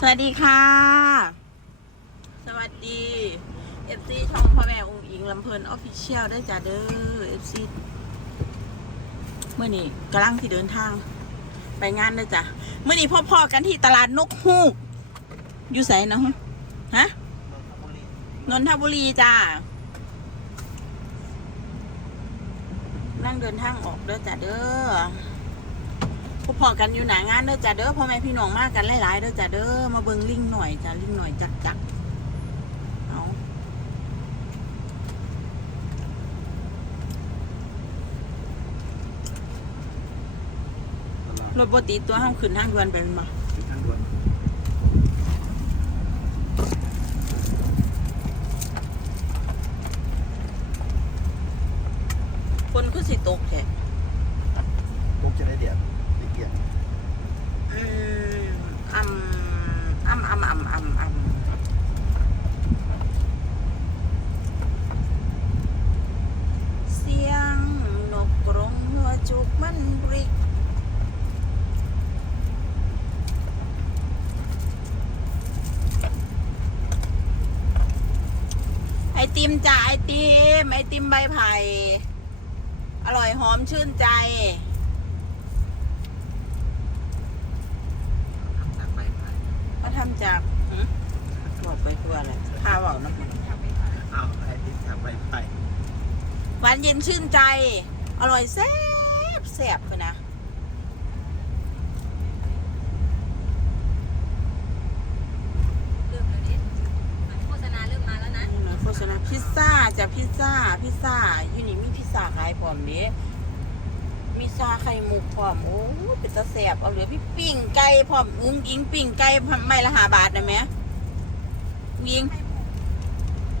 สวัสดีค่ะ สวัสดี FC ช่องพ่อแม่องค์อิงลำเพลินออฟฟิเชียลได้จ้าเด้อ FC เมื่อนี้กำลังที่เดินทาง ไปงานเด้จ้ะเมื่อนี้พ่อๆกันที่ตลาดนกฮูกอยู่ไสนะฮะฮะนนทบุรีจ้านั่งเดินทางออกเด้อจ้าเด้อ พบพอกันอยู่หนางานเด้อจ้าเด้อพ่อแม่พี่น้องมากันหลายๆเด้อจ้าเด้อมาเบิ่งลิงหน่อยจ้าลิงหน่อยจักจักเอารถบติดตัวห้องขึ้นทางด่วนไปแมันมาทางด่วนคนคือสิตกแท้พบจะได้เดียดได้ เกียรติอืมอำอำอำอำอำอำเสียงนกกรงหัวจุกมันริกไอติมจ้าไอติมไอติมใบไผ่อร่อยหอมชื่นใจ จากไปไป เขา ทำจากหืมบอกไปทั่วเลยข้าวเอาน้ำมันเอาไอ้ที่จากไปไปหวานเย็นชื่นใจ อร่อยแซ่บแซ่บเลยนะเริ่มแล้วดิมันโฆษณาเริ่มมาแล้วนะนี่นะโฆษณาพิซซ่าจะพิซซ่าพิซซ่าอยู่นี่มีพิซซ่าขายพร้อมเด้ มีซาไข่มุกพร้อมโอ้ยเป็นตาแซ่บเอาเหลือพี่ปิ้งไก่พร้อมอุ้งยิงปิ้งไก่ไม่ละหาบาทนะแม่อุ้งยิง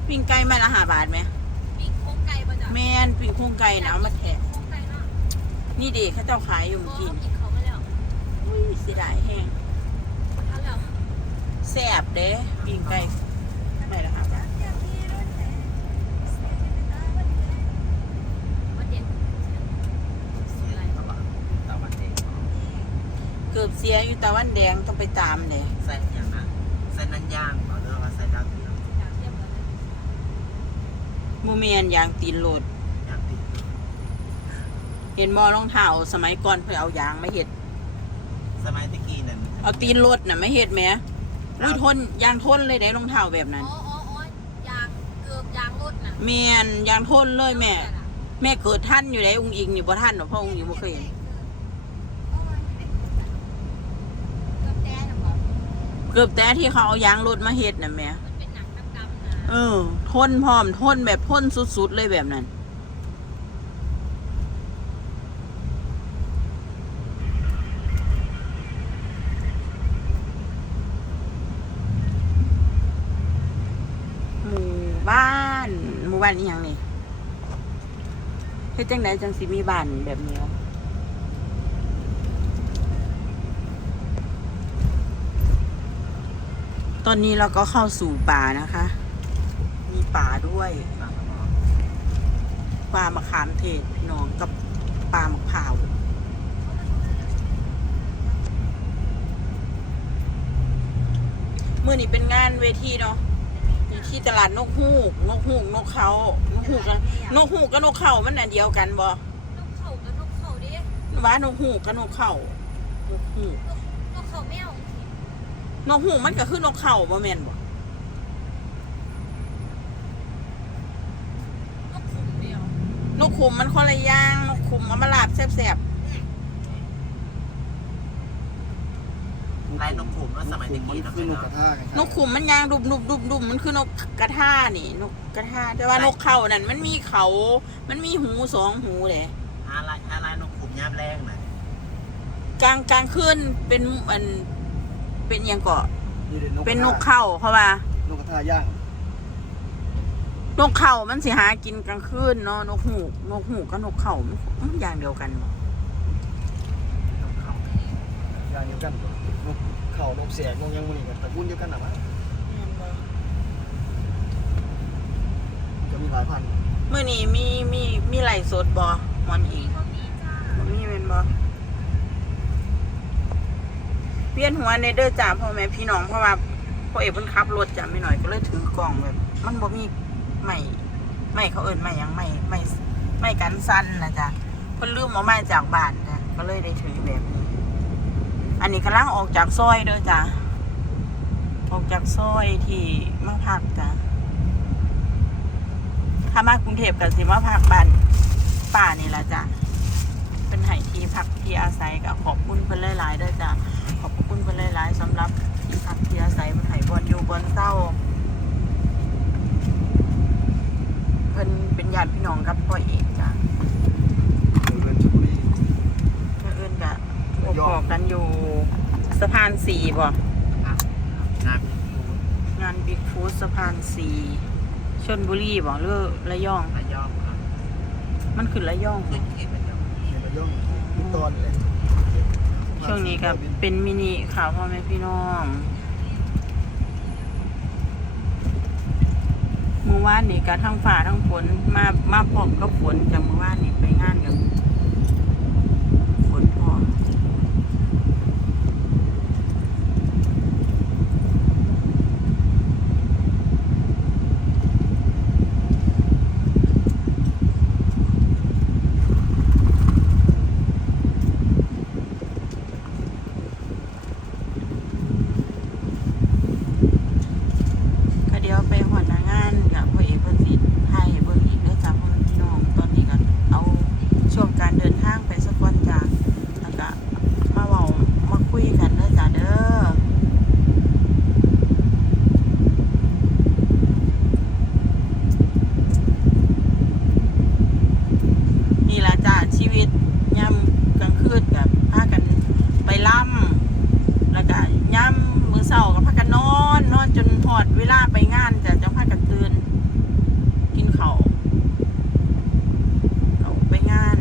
ปิ้งไก่ไม่ละหาบาทไหมปีกโค้งไก่ป่ะจ๊ะแม่นปิ้งโครงไก่นะเอามาแทะโค้งไก่เนาะนี่เด็กเขาเจ้าขายอยู่โอ้เมื่อกินกินเขามาแล้วอุ้ยเสียดายแห้งเอาแล้วแซ่บเด้ปิ้งไก่ไม่ละหาบาท วันเด็ด เสียตลาดตะวันเอง เกือบเสียอยู่ตะวันแดงต้องไปตามเลยใส่ยังนะใส่นั่นย่างเอาเรื่องว่าใส่ดาวเทียมอยากเทียบกันเลยมูเมียนยางตีนโหลดอยากติดเห็นหมอรองเท้าสมัยก่อนเพื่อเอายางมาเห็ด สมัยตะกี้นั่นเอาตีนโหลดน่ะไม่เห็ดแหมอุ้ยทนยางทนเลยได้รองเท้าแบบนั้น อ๋ออ๋ออ๋อยางเกือบยางรถน่ะเมียนยางทนเลยแม่ แม่เกิดท่านอยู่ไหนองค์อิงอยู่บ่ท่านหรอกเพราะองค์อิงบ่เคยเห็น เกือบแต้นะบอก เกือบแต่ที่เขาเอายางรถมาเห็ดน่ะแม่มันเป็นหนังดำๆนะเออ ทนพร้อมทนแบบทนสุดๆเลยแบบนั้น หมู่บ้านหมู่บ้านนี่ยังนี่เฮ็ดจังไดจังสิมีบ้านแบบนี้วะ ตอนนี้เราก็เข้าสู่ป่านะคะ มีป่าด้วยป่ามะขามเทศพี่น้องกับป่ามะพร้าวมื่อนี้เป็นงานเวทีเนาะอยู่ที่ตลาดนกฮูก นกฮูกนกเขานกฮูกกันนกฮูกกับนกเขามันอันเดียวกันบ่นกเขากับนกเขาดิว่านกฮูกกับนกเขานกฮูก นกนกเขาแมวน กฮูกมันก็คือนกเขาบ่แม่นบ่นกขุมเดียวนกขุมมันคนละอย่างนกขุมมันมาลาบแซ่บลายนกผมว่าสมัยตะกี้มันคือนกกระทาไงๆนกขุมมันยางดุบดุบดุบดุบมันคือนกกระทานี่ นกกระทาแต่ว่านกเขานั่นมันมีเขา มันมีหูสองหูเลย อะไรอะไรนกผมย่ามแรงน่ะกลางกลางคืนเป็นอัน เป็นหยังเกาะนี่ดี๋ยเป็นนกเข้าเพราะว่า นกกระทาย่างนกเข้ามันสิหากินกลางคืนเนาะนกหูกนกหูกกับนกเข้ามันมันอย่างเดียวกันบ่นกเขาย่างเดียวกันนกเข่านกเสียงนกยังมันนี่กันตระกูลเดียวกันนะมั้งมันก็มีหลายพันธุ์เมื่อนี้มีมีมีไหลฟ์สดบ่หมอนอีกเขามีจ้าบ่มีเป็นบ่ เวียนหัวในเด้อจ้าพ่อแม่พี่น้องเพราะว่าพ่อเอกเพิ่นขับรถจ้ะไม่หน่อยก็เลยถือกล่องแบบ มันบ่มีไม่ไม่เขาเอิ้นไม่ยังไม่ไม่ไม่กันสั้นนะจ้ะเพิ่นลืมเอามาจากบ้านจ้ะก็เลยได้ถือแบบนี้ อันนี้กำลังออกจากซอยเด้อจ้ะออกจากซอยที่มาพักจ้ะถ้ามากรุงเทพก็สิมาพักบ้านป่านี่ละจ้ะ ที่พักที่อาศัยก็ขอบคุณเพิ่นหลายๆเด้อจ้ะขอบคุณเพิ่นหลายๆสำหรับที่พักที่อาศัยมันไห้บอนอยู่บอนเศร้าเพิ่นเป็นญาติพี่น้องกับพ่อเอกจ้ะเงินชลบุรีเพื่อนเอิ้นก็พบกันอยู่สะพานสี่บ่ครับน้ำมีฟูดงานบิ๊กฟูดสะพานสี่ชนบุรีบ่หรือระยอง ระยองครับมันขึ้นระยอง ขึ้นเขตระยองในระยองมี ตอนเลยช่วงนี้ก็เป็นมินิข่าวพ่อแม่พี่น้องเมื่อวานนี่ก็ทั้งฝ่าทั้งฝนมามาพร้อมกับฝนจากเมื่อวานนี่ไปงานกับฝนพอก็เดี๋ยวไปหัวหน้างานกับพ่อเอกเพิ่นสิให้เบิ่งอีกเด้อจ้าพ่อแม่พี่น้อง ตอนนี้ก็เอาช่วงการเดินทางไปสักวันจ้าแล้วก็มาเว้ามาคุยกันเด้อจ้าเด้อ นี่ละจ้าชีวิตย่ำกลางคืนกับพากันไปล่ำแล้วก็ย่ำมือเสาร์กับพากันนอน นอนจนหอดเว ลาไปงานจะจะพากันตื่นกินเขาวเขาไปงาน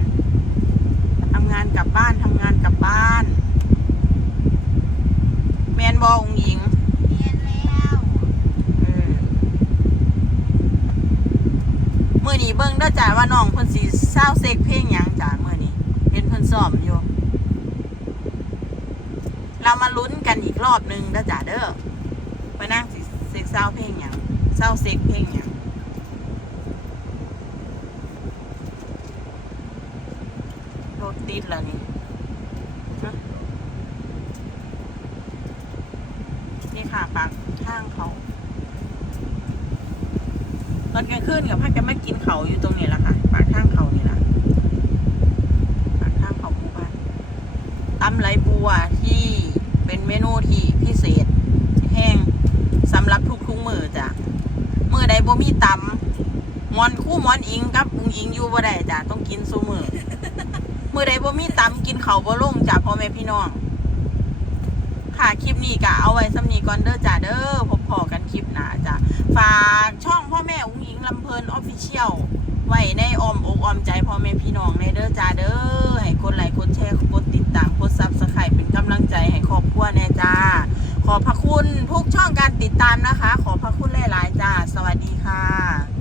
ทำงานกลับบ้านทำงานกลับบ้าน แมนบอองหญิงเรียนแล้วเออมื่อนี้เบิ่งเด้อจ้าว่าน้องเพิ่นสิเศร้าเซ็กเพลงหยังจ้ามื่อนี้เห็นเพิ่นซ้อมอยู่เรามาลุ้นกันอีกรอบหนึงเด้อจ้าเด้อไปนั่งสิเซ็กเศร้าเพลงหยังเศร้าเซ็กเพลงหยังรถติดแล้วนี่นี่ค่ะปากทางเขาตอนกลางคืนกับพักจะมากินเขาอยู่ตรงนี้แหละค่ะปากทางเขานี่แหละปากทางเขาหมู่บ้านตำไหลบัวที่เป็นเมนูที่พิเศษแห้ง สำหรับทุกทุกมือจ้ะมือใดบ่มีตำมอนคู่มอนอิงกับอุงอิงอยู่บ่ได้จ้ะต้องกินซุมือมือใดบ่มีตำกินเขาบ่ลงจ้ะพ่อแม่พี่น้อง ค่ะคลิปนี้ก็เอาไว้สำนีก่อนเด้อจ้าเด้อพบพอกันคลิปหน้าจ้ะฝากช่องพ่อแม่อุ้งอิงลำเพลินออฟฟิเชียลไว้ในอมอกอ้อมใจพ่อแม่พี่น้องในเด้อจ้าเด้อให้กดไลค์กดแชร์กดติดตามกดซับสไครป์เป็นกำลังใจให้ครอบครัวแน่จ้า ขอบพระคุณทุกช่องการติดตามนะคะ ขอบพระคุณหลาย ๆ จ้า สวัสดีค่ะ